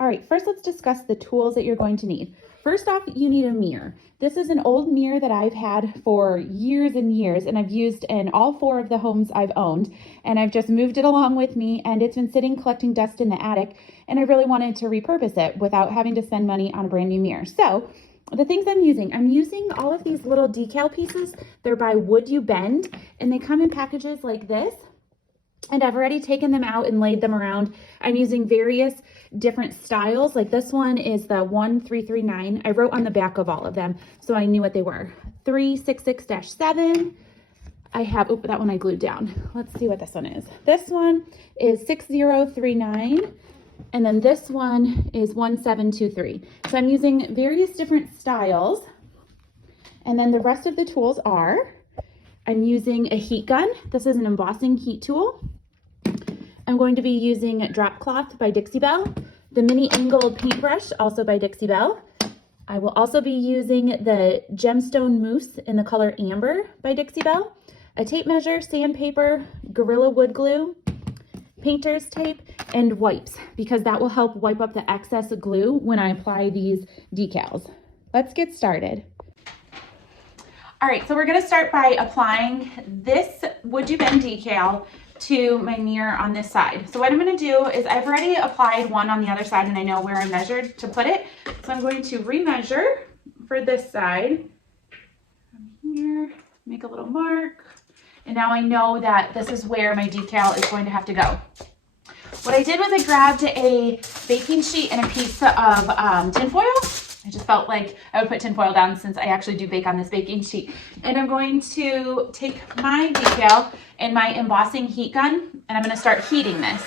All right, first let's discuss the tools that you're going to need. First off, you need a mirror. This is an old mirror that I've had for years and years, and I've used in all 4 of the homes I've owned, and I've just moved it along with me, and it's been sitting collecting dust in the attic, and I really wanted to repurpose it without having to spend money on a brand new mirror. So the things I'm using all of these little decal pieces. They're by Wood You Bend, and they come in packages like this. And I've already taken them out and laid them around. I'm using various different styles. Like this one is the 1339. I wrote on the back of all of them, so I knew what they were. 366-7. I have, that one I glued down. Let's see what this one is. This one is 6039. And then this one is 1723. So I'm using various different styles. And then the rest of the tools are, I'm using a heat gun. This is an embossing heat tool. I'm going to be using Drop Cloth by Dixie Belle, the mini angled paintbrush, also by Dixie Belle. I will also be using the gemstone mousse in the color Amber by Dixie Belle, a tape measure, sandpaper, Gorilla Wood glue, painter's tape, and wipes, because that will help wipe up the excess glue when I apply these decals. Let's get started. All right, so we're gonna start by applying this Would You Bend decal to my mirror on this side. So what I'm gonna do is I've already applied one on the other side and I know where I measured to put it. So I'm going to remeasure for this side. Here, make a little mark. And now I know that this is where my decal is going to have to go. What I did was I grabbed a baking sheet and a piece of tin foil. I just felt like I would put tin foil down since I actually do bake on this baking sheet. And I'm going to take my decal and my embossing heat gun, and I'm going to start heating this.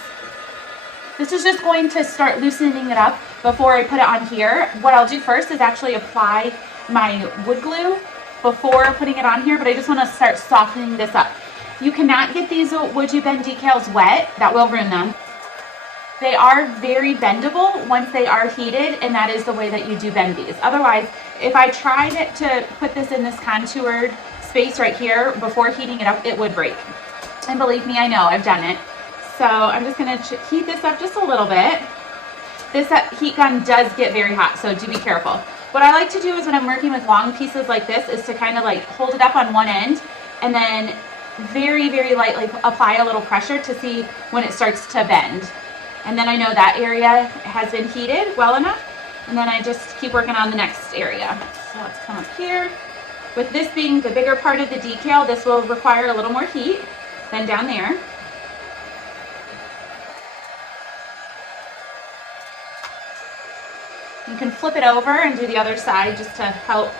This is just going to start loosening it up before I put it on here. What I'll do first is actually apply my wood glue before putting it on here, but I just want to start softening this up. You cannot get these Would You Bend decals wet. That will ruin them. They are very bendable once they are heated, and that is the way that you do bend these. Otherwise, if I tried to put this in this contoured space right here before heating it up, it would break. And believe me, I know, I've done it. So I'm just gonna heat this up just a little bit. This heat gun does get very hot, so do be careful. What I like to do is when I'm working with long pieces like this is to kind of like hold it up on one end and then very, very lightly apply a little pressure to see when it starts to bend. And then I know that area has been heated well enough. And then I just keep working on the next area. So let's come up here. With this being the bigger part of the decal, this will require a little more heat than down there. You can flip it over and do the other side just to help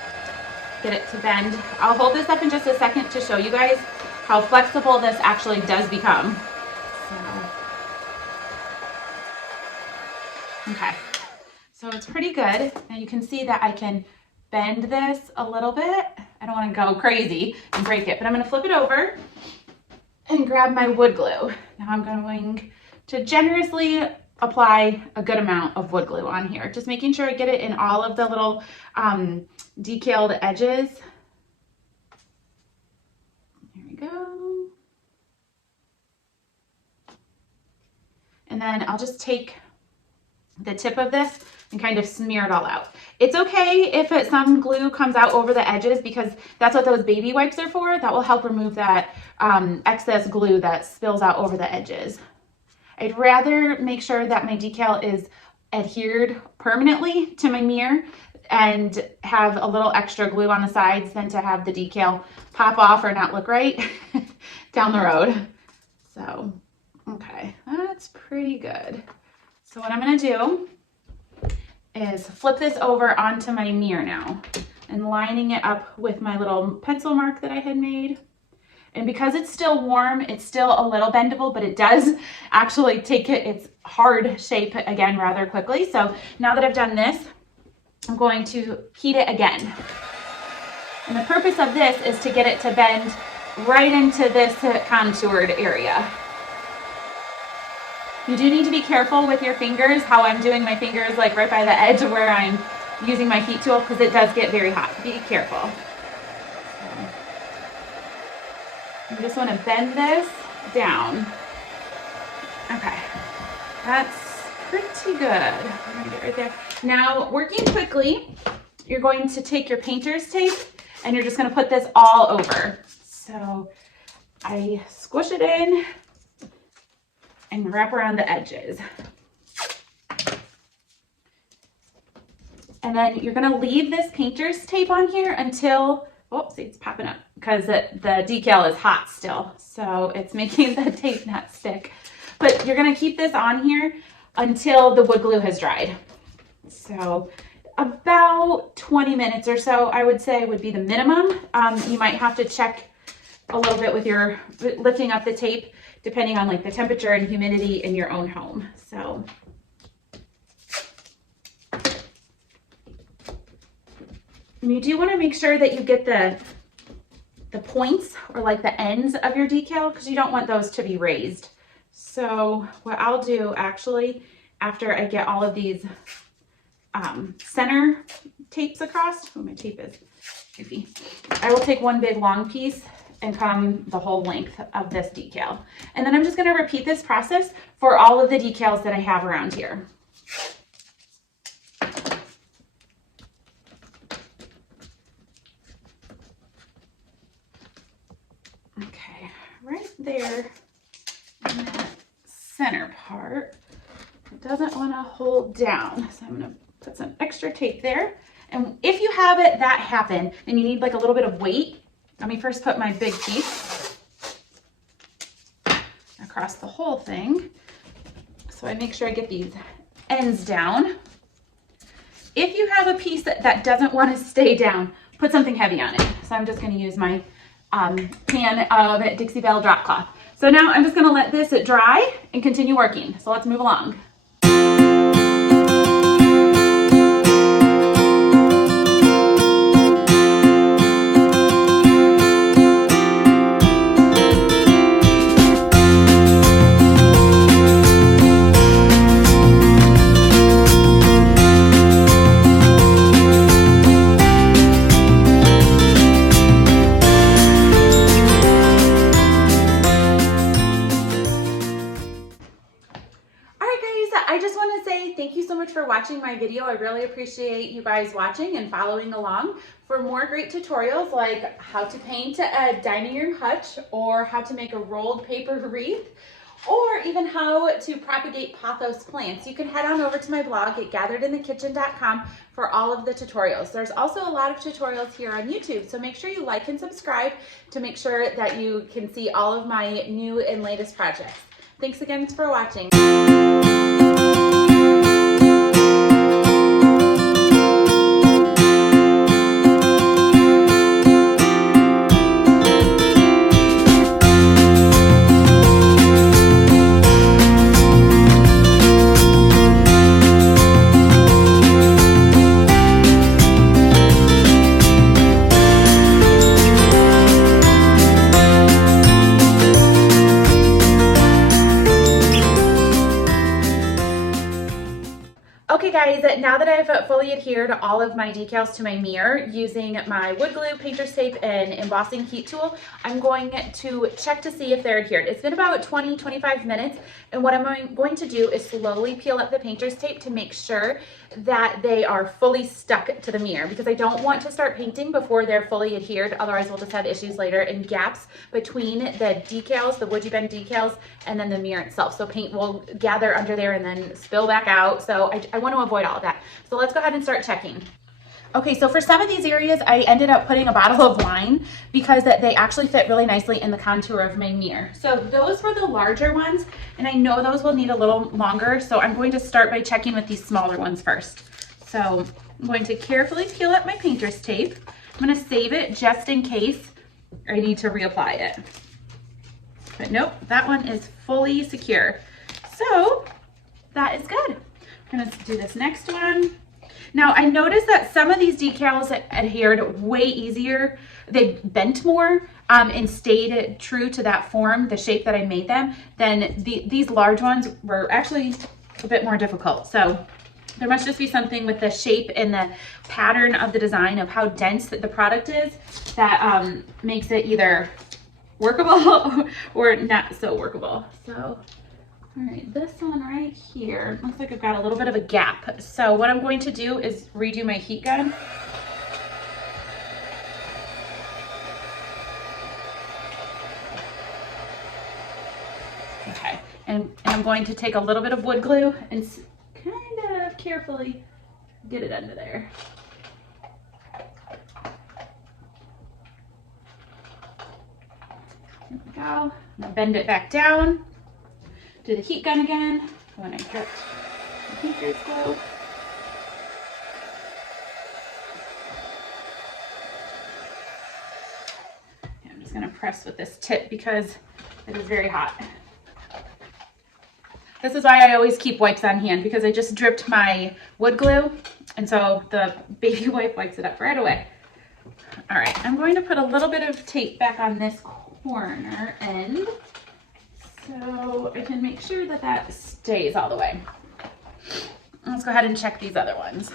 get it to bend. I'll hold this up in just a second to show you guys how flexible this actually does become. Okay, so it's pretty good. And you can see that I can bend this a little bit. I don't want to go crazy and break it, but I'm going to flip it over and grab my wood glue. Now I'm going to generously apply a good amount of wood glue on here, just making sure I get it in all of the little decaled edges. Here we go. And then I'll just take the tip of this and kind of smear it all out. It's okay if some glue comes out over the edges, because that's what those baby wipes are for. That will help remove that excess glue that spills out over the edges. I'd rather make sure that my decal is adhered permanently to my mirror and have a little extra glue on the sides than to have the decal pop off or not look right down the road. So, okay, that's pretty good. So what I'm gonna do is flip this over onto my mirror now and lining it up with my little pencil mark that I had made. And because it's still warm, it's still a little bendable, but it does actually take its hard shape again rather quickly. So now that I've done this, I'm going to heat it again. And the purpose of this is to get it to bend right into this contoured area. You do need to be careful with your fingers, how I'm doing my fingers like right by the edge of where I'm using my heat tool, because it does get very hot. Be careful. You just want to bend this down. Okay, that's pretty good. I'm gonna get right there. Now, working quickly, you're going to take your painter's tape and you're just gonna put this all over. So I squish it in and wrap around the edges. And then you're gonna leave this painter's tape on here until, oh, see, it's popping up because the decal is hot still. So it's making the tape not stick. But you're gonna keep this on here until the wood glue has dried. So about 20 minutes or so, I would say, would be the minimum. You might have to check a little bit with your lifting up the tape, depending on like the temperature and humidity in your own home. So you do want to make sure that you get the points or like the ends of your decal, because you don't want those to be raised. So what I'll do actually, after I get all of these center tapes across, oh, my tape is goofy, I will take one big long piece and come the whole length of this decal. And then I'm just going to repeat this process for all of the decals that I have around here. Okay, right there in that center part, it doesn't want to hold down. So I'm going to put some extra tape there. And if you have it that happen and you need like a little bit of weight, let me first put my big piece across the whole thing. So I make sure I get these ends down. If you have a piece that doesn't want to stay down, put something heavy on it. So I'm just going to use my pan of Dixie Belle drop cloth. So now I'm just going to let this dry and continue working. So let's move along. For watching my video. I really appreciate you guys watching and following along. For more great tutorials like how to paint a dining room hutch, or how to make a rolled paper wreath, or even how to propagate pothos plants, you can head on over to my blog at gatheredinthekitchen.com for all of the tutorials. There's also a lot of tutorials here on YouTube, so make sure you like and subscribe to make sure that you can see all of my new and latest projects. Thanks again for watching. Okay guys, now that I've fully adhered all of my decals to my mirror using my wood glue, painter's tape, and embossing heat tool, I'm going to check to see if they're adhered. It's been about 20-25 minutes, and what I'm going to do is slowly peel up the painter's tape to make sure that they are fully stuck to the mirror, because I don't want to start painting before they're fully adhered. Otherwise we'll just have issues later and gaps between the decals, the wood bend decals, and then the mirror itself. So paint will gather under there and then spill back out. So I want to avoid all of that. So let's go ahead and start checking. Okay, so for some of these areas, I ended up putting a bottle of wine because they actually fit really nicely in the contour of my mirror. So those were the larger ones, and I know those will need a little longer, so I'm going to start by checking with these smaller ones first. So I'm going to carefully peel up my painter's tape. I'm going to save it just in case I need to reapply it. But nope, that one is fully secure. So that is good. I'm going to do this next one. Now I noticed that some of these decals adhered way easier. They bent more and stayed true to that form, the shape that I made them, than these large ones were actually a bit more difficult. So there must just be something with the shape and the pattern of the design of how dense the product is that makes it either workable or not so workable. So All right, this one right here, looks like I've got a little bit of a gap. So what I'm going to do is redo my heat gun. Okay, and I'm going to take a little bit of wood glue and kind of carefully get it under there. There we go. I'm gonna bend it back down. Do the heat gun again when I dripped the painter's glue. I'm just gonna press with this tip because it is very hot. This is why I always keep wipes on hand, because I just dripped my wood glue, and so the baby wipe wipes it up right away. All right, I'm going to put a little bit of tape back on this corner end so I can make sure that that stays all the way. Let's go ahead and check these other ones.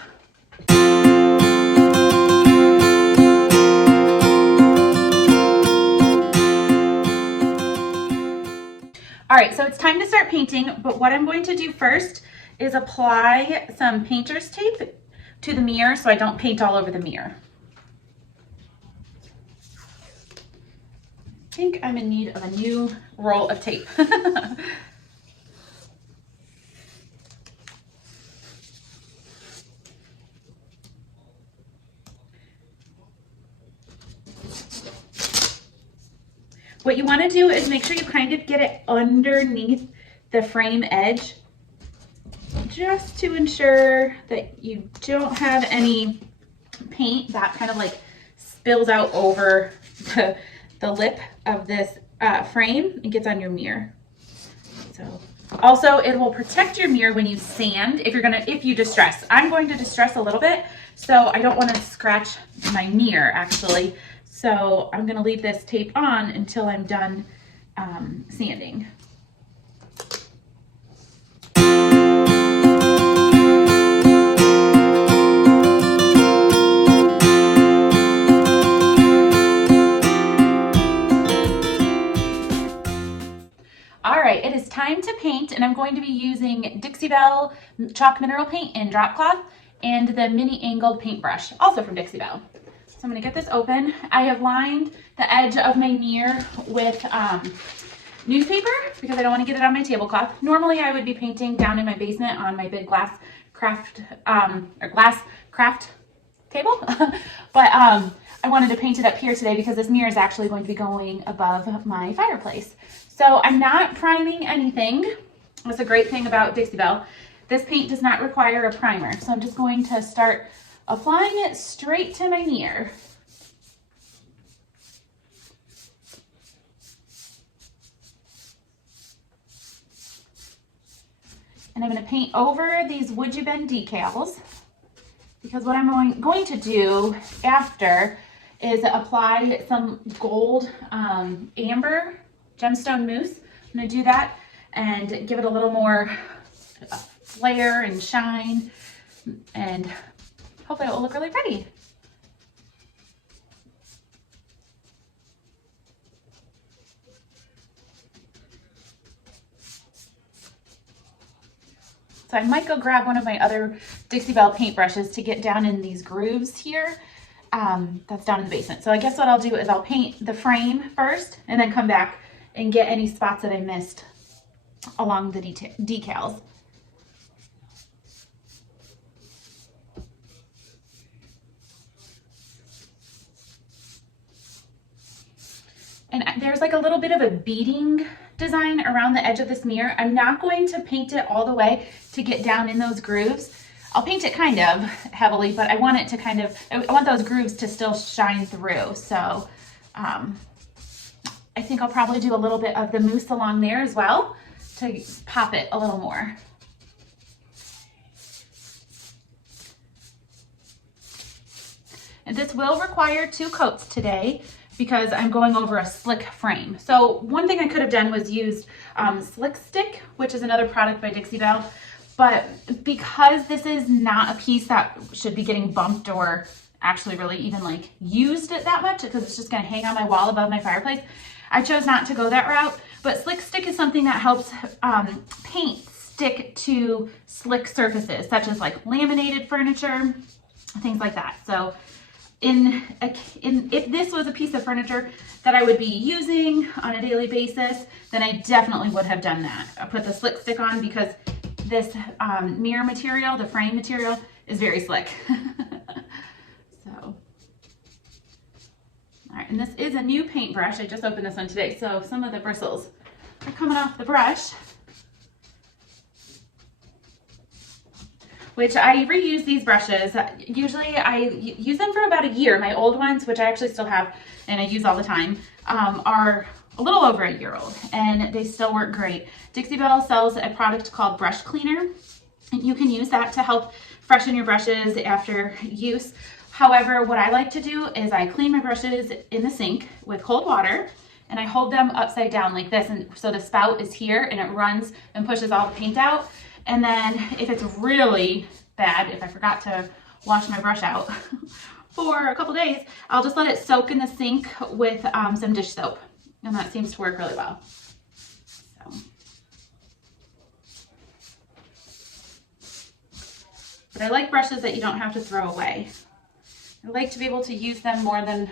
All right, so it's time to start painting, but what I'm going to do first is apply some painter's tape to the mirror so I don't paint all over the mirror. I think I'm in need of a new roll of tape. What you want to do is make sure you kind of get it underneath the frame edge, just to ensure that you don't have any paint that kind of like spills out over the lip of this frame and gets on your mirror. So also it will protect your mirror when you sand if you distress. I'm going to distress a little bit, so I don't want to scratch my mirror actually. So I'm gonna leave this tape on until I'm done sanding. All right, it is time to paint, and I'm going to be using Dixie Belle chalk mineral paint in drop cloth and the mini angled paintbrush, also from Dixie Belle. So I'm gonna get this open. I have lined the edge of my mirror with newspaper because I don't want to get it on my tablecloth. Normally I would be painting down in my basement on my big glass craft table, but I wanted to paint it up here today because this mirror is actually going to be going above my fireplace. So I'm not priming anything. That's a great thing about Dixie Belle. This paint does not require a primer, so I'm just going to start applying it straight to my mirror. And I'm going to paint over these Would You Bend decals, because what I'm going to do after is apply some gold amber gemstone mousse. I'm going to do that and give it a little more flare and shine, and hopefully it will look really pretty. So I might go grab one of my other Dixie Belle paintbrushes to get down in these grooves here. That's down in the basement. So I guess what I'll do is I'll paint the frame first and then come back and get any spots that I missed along the decals. And there's like a little bit of a beading design around the edge of this mirror. I'm not going to paint it all the way to get down in those grooves. I'll paint it kind of heavily, but I want it to kind of, I want those grooves to still shine through. So I think I'll probably do a little bit of the mousse along there as well to pop it a little more. And this will require 2 coats today because I'm going over a slick frame. So one thing I could have done was used Slick Stick, which is another product by Dixie Belle. But because this is not a piece that should be getting bumped or actually really even like used it that much, because it's just gonna hang on my wall above my fireplace, I chose not to go that route. but Slick Stick is something that helps paint stick to slick surfaces, such as like laminated furniture, things like that. So if this was a piece of furniture that I would be using on a daily basis, then I definitely would have done that. I put the Slick Stick on because this mirror material, the frame material, is very slick. So, all right, and this is a new paintbrush. I just opened this one today, so some of the bristles are coming off the brush, which I reuse these brushes. Usually I use them for about a year. My old ones, which I actually still have and I use all the time, are a little over a year old and they still work great. Dixie Belle sells a product called Brush Cleaner, and you can use that to help freshen your brushes after use. However, what I like to do is I clean my brushes in the sink with cold water and I hold them upside down like this, and so the spout is here and it runs and pushes all the paint out. And then if it's really bad, if I forgot to wash my brush out for a couple days, I'll just let it soak in the sink with some dish soap. And that seems to work really well. So. But I like brushes that you don't have to throw away. I like to be able to use them more than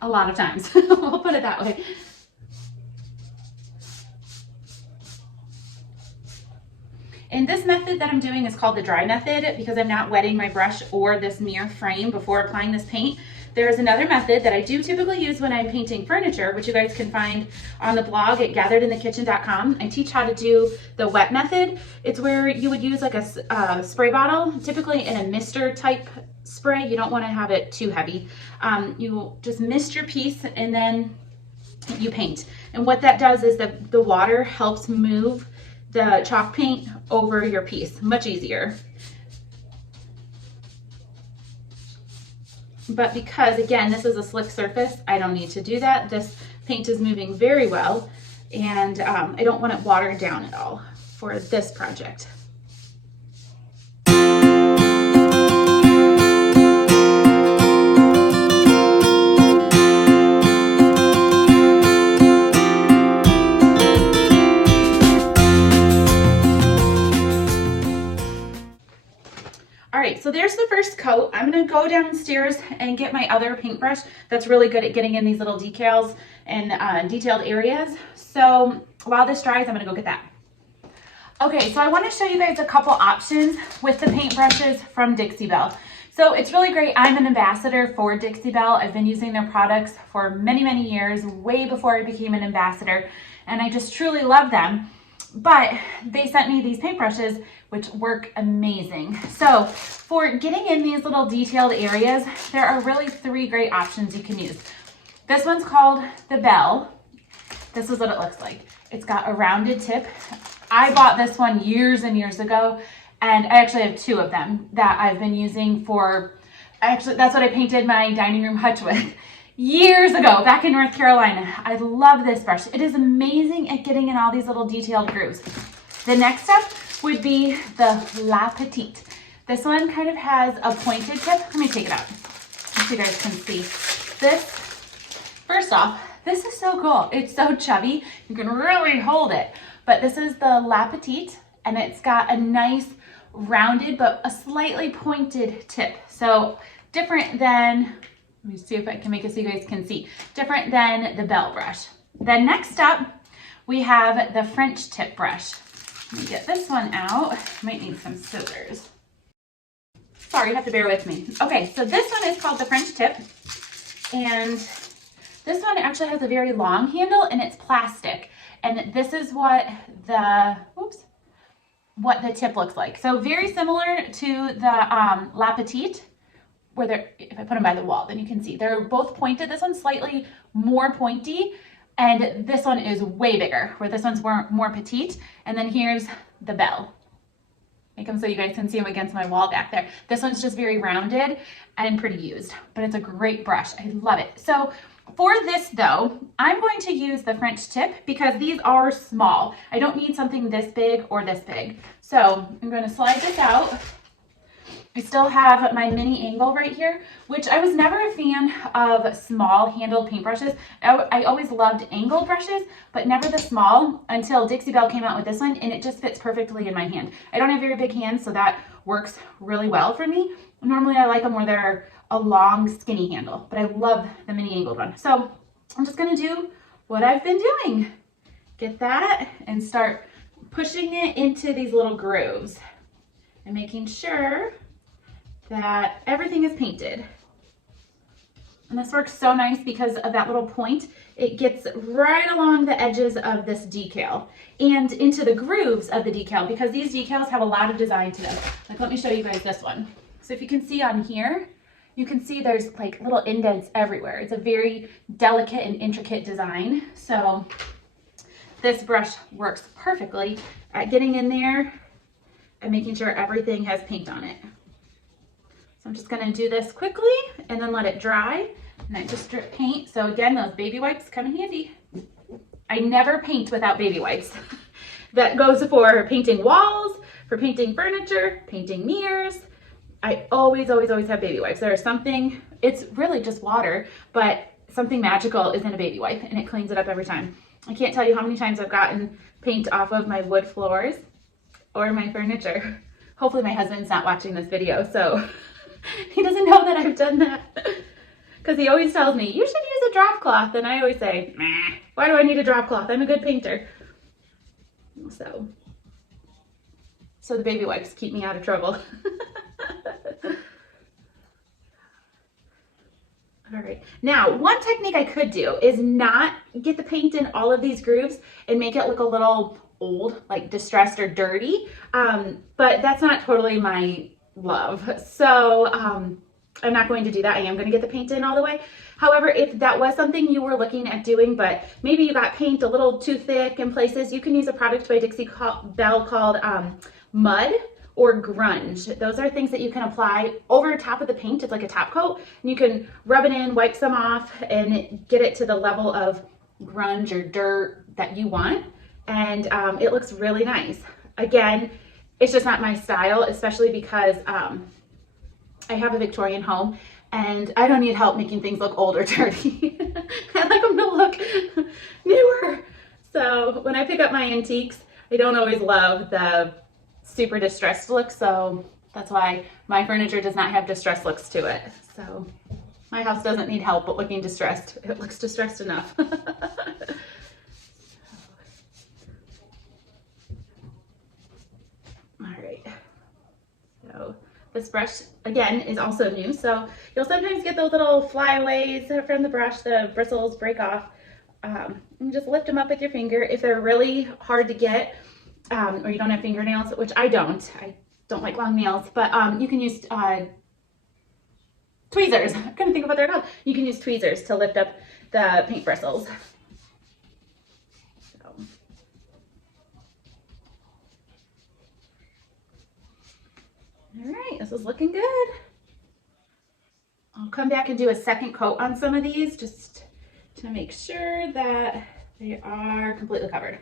a lot of times. We'll put it that way. And this method that I'm doing is called the dry method because I'm not wetting my brush or this mirror frame before applying this paint. There is another method that I do typically use when I'm painting furniture, which you guys can find on the blog at gatheredinthekitchen.com. I teach how to do the wet method. It's where you would use like a spray bottle, typically in a mister type spray. You don't want to have it too heavy. You just mist your piece and then you paint. And what that does is the water helps move the chalk paint over your piece, much easier. But because, again, this is a slick surface, I don't need to do that. This paint is moving very well, and I don't want it watered down at all for this project. So there's the first coat. I'm going to go downstairs and get my other paintbrush that's really good at getting in these little decals and detailed areas. So while this dries, I'm going to go get that. Okay, so I want to show you guys a couple options with the paintbrushes from Dixie Belle. So it's really great. I'm an ambassador for Dixie Belle. I've been using their products for many, many years, way before I became an ambassador, and I just truly love them. But they sent me these paintbrushes which work amazing. So for getting in these little detailed areas, there are really three great options you can use. This one's called the Belle. This is what it looks like. It's got a rounded tip. I bought this one years and years ago, and I actually have two of them that I've been using for, that's what I painted my dining room hutch with years ago, back in North Carolina. I love this brush. It is amazing at getting in all these little detailed grooves. The next step would be the La Petite. This one kind of has a pointed tip. Let me take it out so you guys can see. This, first off, this is so cool. It's so chubby. You can really hold it. But this is the La Petite, and it's got a nice rounded but a slightly pointed tip. So different than, let me see if I can make it so you guys can see, different than the Belle brush. Then next up, we have the French tip brush. Let me get this one out. Might need some scissors. Sorry, you have to bear with me. Okay, so this one is called the French tip, and this one actually has a very long handle and it's plastic. And this is what the tip looks like. So very similar to the La Petite, where they're, if I put them by the wall, then you can see they're both pointed. This one's slightly more pointy, and this one is way bigger, where this one's more petite. And then here's the Belle. Make them so you guys can see them against my wall back there. This one's just very rounded and pretty used, but it's a great brush. I love it. So for this though, I'm going to use the French tip because these are small. I don't need something this big or this big. So I'm going to slide this out, I still have my mini angle right here, which I was never a fan of small handled paintbrushes. I always loved angled brushes, but never the small until Dixie Belle came out with this one, and it just fits perfectly in my hand. I don't have very big hands, so that works really well for me. Normally I like them where they're a long skinny handle, but I love the mini angled one. So I'm just gonna do what I've been doing. Get that and start pushing it into these little grooves and making sure that everything is painted. And this works so nice because of that little point. It gets right along the edges of this decal and into the grooves of the decal, because these decals have a lot of design to them. Like, let me show you guys this one. So if you can see on here, you can see there's like little indents everywhere. It's a very delicate and intricate design. So this brush works perfectly at getting in there and making sure everything has paint on it. So I'm just gonna do this quickly and then let it dry, and I just drip paint. So again, those baby wipes come in handy. I never paint without baby wipes. That goes for painting walls, for painting furniture, painting mirrors. I always, always, always have baby wipes. There's something, it's really just water, but something magical is in a baby wipe, and it cleans it up every time. I can't tell you how many times I've gotten paint off of my wood floors or my furniture. Hopefully my husband's not watching this video, so he doesn't know that I've done that, because he always tells me, you should use a drop cloth, and I always say, nah, why do I need a drop cloth? I'm a good painter. So the baby wipes keep me out of trouble. All right, now one technique I could do is not get the paint in all of these grooves and make it look a little old, like distressed or dirty, but that's not totally my love. So I'm not going to do that. I am going to get the paint in all the way. However, if that was something you were looking at doing, but maybe you got paint a little too thick in places, you can use a product by Dixie Belle called Mud or Grunge. Those are things that you can apply over top of the paint. It's like a top coat, and you can rub it in, wipe some off, and get it to the level of grunge or dirt that you want. And it looks really nice. Again, it's just not my style, especially because I have a Victorian home and I don't need help making things look old or dirty. I like them to look newer. So when I pick up my antiques, I don't always love the super distressed look. So that's why my furniture does not have distressed looks to it. So my house doesn't need help but looking distressed. It looks distressed enough. So this brush, again, is also new. So you'll sometimes get those little flyaways from the brush, the bristles break off. And just lift them up with your finger. If they're really hard to get, or you don't have fingernails, which I don't like long nails, but you can use tweezers. I'm trying to think of what they're called. You can use tweezers to lift up the paint bristles. All right, this is looking good. I'll come back and do a second coat on some of these just to make sure that they are completely covered.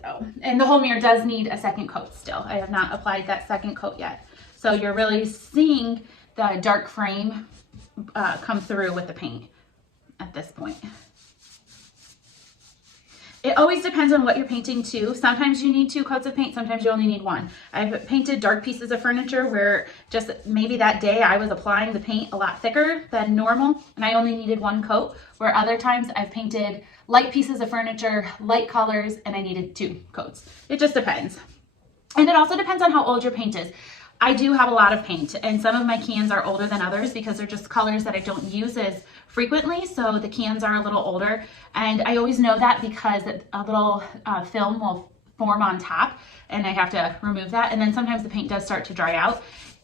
So, and the whole mirror does need a second coat still. I have not applied that second coat yet. So you're really seeing the dark frame come through with the paint at this point. It always depends on what you're painting too. Sometimes you need 2 coats of paint, sometimes you only need 1. I've painted dark pieces of furniture where just maybe that day I was applying the paint a lot thicker than normal and I only needed 1 coat, where other times I've painted light pieces of furniture, light colors, and I needed 2 coats. It just depends. And it also depends on how old your paint is. I do have a lot of paint, and some of my cans are older than others because they're just colors that I don't use as frequently, so the cans are a little older. And I always know that because a little film will form on top, and I have to remove that. And then sometimes the paint does start to dry out.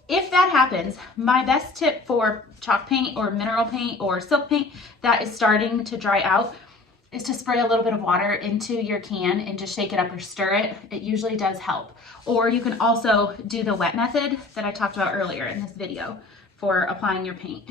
If that happens, my best tip for chalk paint or mineral paint or silk paint that is starting to dry out is to spray a little bit of water into your can and just shake it up or stir it. It usually does help. Or you can also do the wet method that I talked about earlier in this video for applying your paint.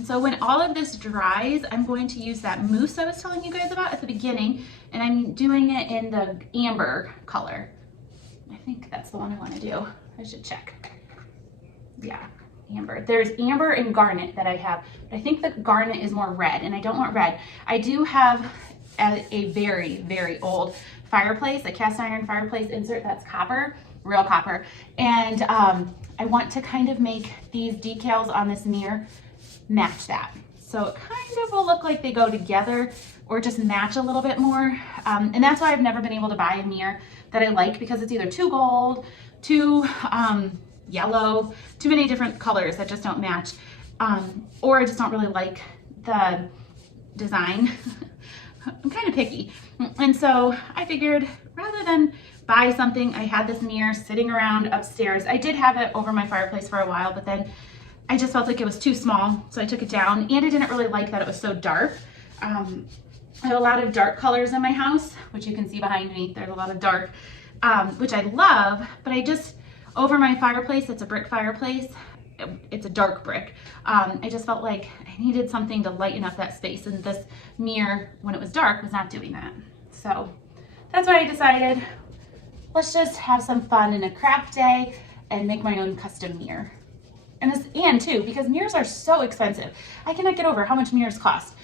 And so when all of this dries, I'm going to use that mousse I was telling you guys about at the beginning, and I'm doing it in the amber color. I think that's the one I want to do. I should check. Yeah, amber. There's amber and garnet that I have, but I think the garnet is more red, and I don't want red. I do have a very, very old fireplace, a cast iron fireplace insert that's copper, real copper, and I want to kind of make these decals on this mirror match that. So it kind of will look like they go together or just match a little bit more. And that's why I've never been able to buy a mirror that I like, because it's either too gold, too yellow, too many different colors that just don't match. Or I just don't really like the design. I'm kind of picky. And so I figured rather than buy something, I had this mirror sitting around upstairs. I did have it over my fireplace for a while, but then I just felt like it was too small, so I took it down, and I didn't really like that it was so dark. I have a lot of dark colors in my house, which you can see behind me. There's a lot of dark, which I love, but I just, over my fireplace, it's a brick fireplace, it's a dark brick. I just felt like I needed something to lighten up that space, and this mirror, when it was dark, was not doing that. So that's why I decided, let's just have some fun in a craft day and make my own custom mirror. And too, because mirrors are so expensive. I cannot get over how much mirrors cost.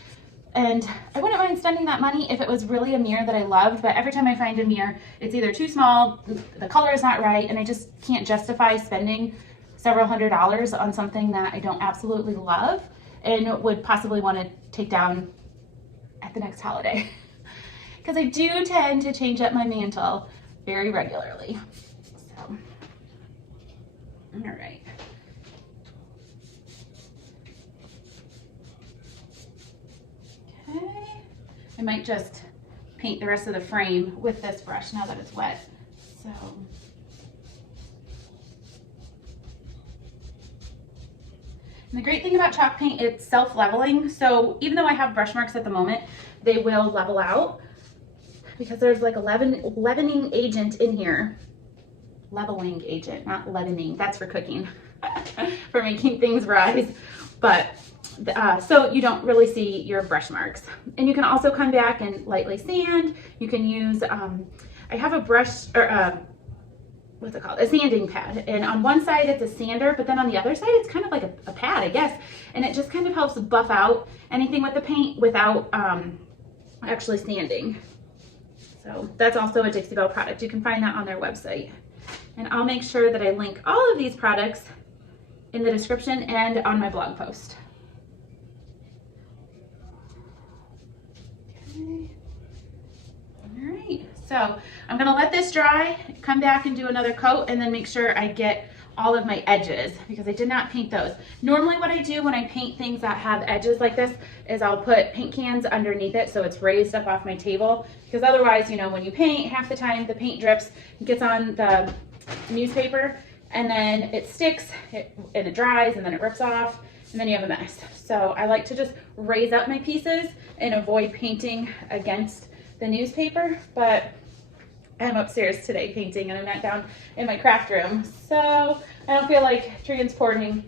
And I wouldn't mind spending that money if it was really a mirror that I loved, but every time I find a mirror, it's either too small, the color is not right, and I just can't justify spending several $100s on something that I don't absolutely love and would possibly want to take down at the next holiday. Because I do tend to change up my mantle very regularly. So, all right. Okay, I might just paint the rest of the frame with this brush now that it's wet. So, and the great thing about chalk paint, it's self-leveling. So even though I have brush marks at the moment, they will level out because there's like a leavening agent in here. Leveling agent, not leavening. That's for cooking, for making things rise. But so you don't really see your brush marks. And you can also come back and lightly sand. You can use, I have a brush, or what's it called? A sanding pad. And on one side it's a sander, but then on the other side it's kind of like a pad, I guess. And it just kind of helps buff out anything with the paint without actually sanding. So that's also a Dixie Belle product. You can find that on their website. And I'll make sure that I link all of these products in the description and on my blog post. Okay. All right, so I'm gonna let this dry, come back and do another coat, and then make sure I get all of my edges because I did not paint those. Normally what I do when I paint things that have edges like this is I'll put paint cans underneath it so it's raised up off my table, because otherwise, you know, when you paint, half the time the paint drips, gets on the newspaper, and then it sticks and it dries and then it rips off and then you have a mess. So I like to just raise up my pieces and avoid painting against the newspaper, but I'm upstairs today painting and I'm not down in my craft room, so I don't feel like transporting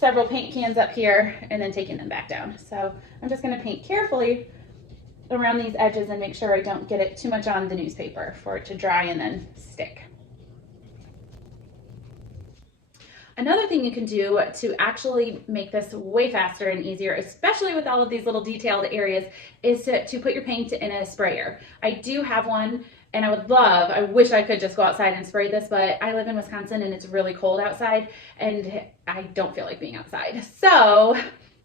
several paint cans up here and then taking them back down. So I'm just going to paint carefully around these edges and make sure I don't get it too much on the newspaper for it to dry and then stick. Another thing you can do to actually make this way faster and easier, especially with all of these little detailed areas, is to put your paint in a sprayer. I do have one, and I wish I could just go outside and spray this, but I live in Wisconsin and it's really cold outside and I don't feel like being outside. So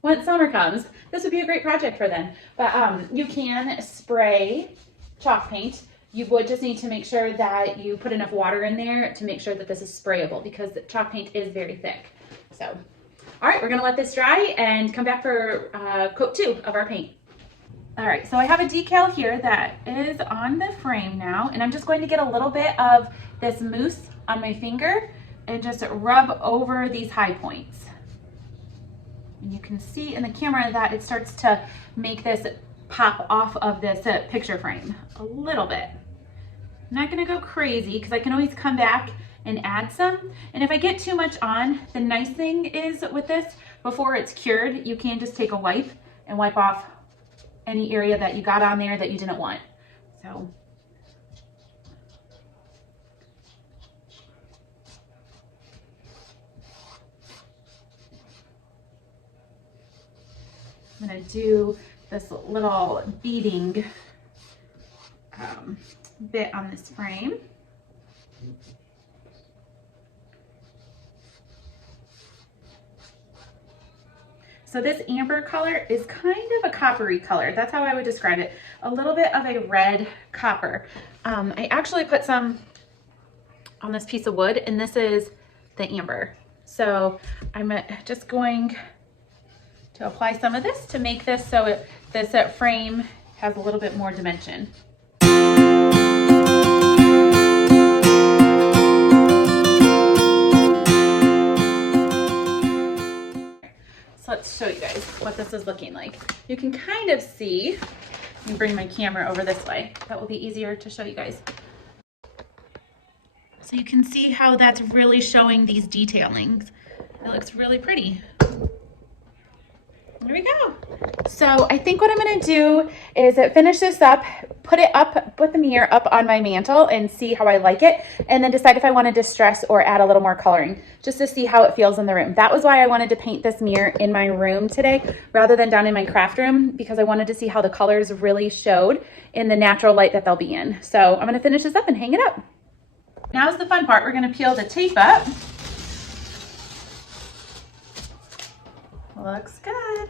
once summer comes, this would be a great project for then. But you can spray chalk paint. You would just need to make sure that you put enough water in there to make sure that this is sprayable, because chalk paint is very thick. So, all right, we're gonna let this dry and come back for coat 2 of our paint. All right, so I have a decal here that is on the frame now, and I'm just going to get a little bit of this mousse on my finger and just rub over these high points. And you can see in the camera that it starts to make this pop off of this picture frame a little bit. I'm not gonna go crazy because I can always come back and add some. And if I get too much on, the nice thing is with this, before it's cured, you can just take a wipe and wipe off any area that you got on there that you didn't want. So I'm gonna do this little beading bit on this frame. So this amber color is kind of a coppery color. That's how I would describe it. A little bit of a red copper. I actually put some on this piece of wood, and this is the amber. So I'm just going to apply some of this to make this so this frame has a little bit more dimension. So let's show you guys what this is looking like. You can kind of see, let me bring my camera over this way. That will be easier to show you guys. So you can see how that's really showing these detailings. It looks really pretty. There we go. So I think what I'm gonna do is finish this up, put the mirror up on my mantle and see how I like it, and then decide if I want to distress or add a little more coloring, just to see how it feels in the room. That was why I wanted to paint this mirror in my room today rather than down in my craft room, because I wanted to see how the colors really showed in the natural light that they'll be in. So I'm gonna finish this up and hang it up. Now's the fun part. We're gonna peel the tape up. Looks good.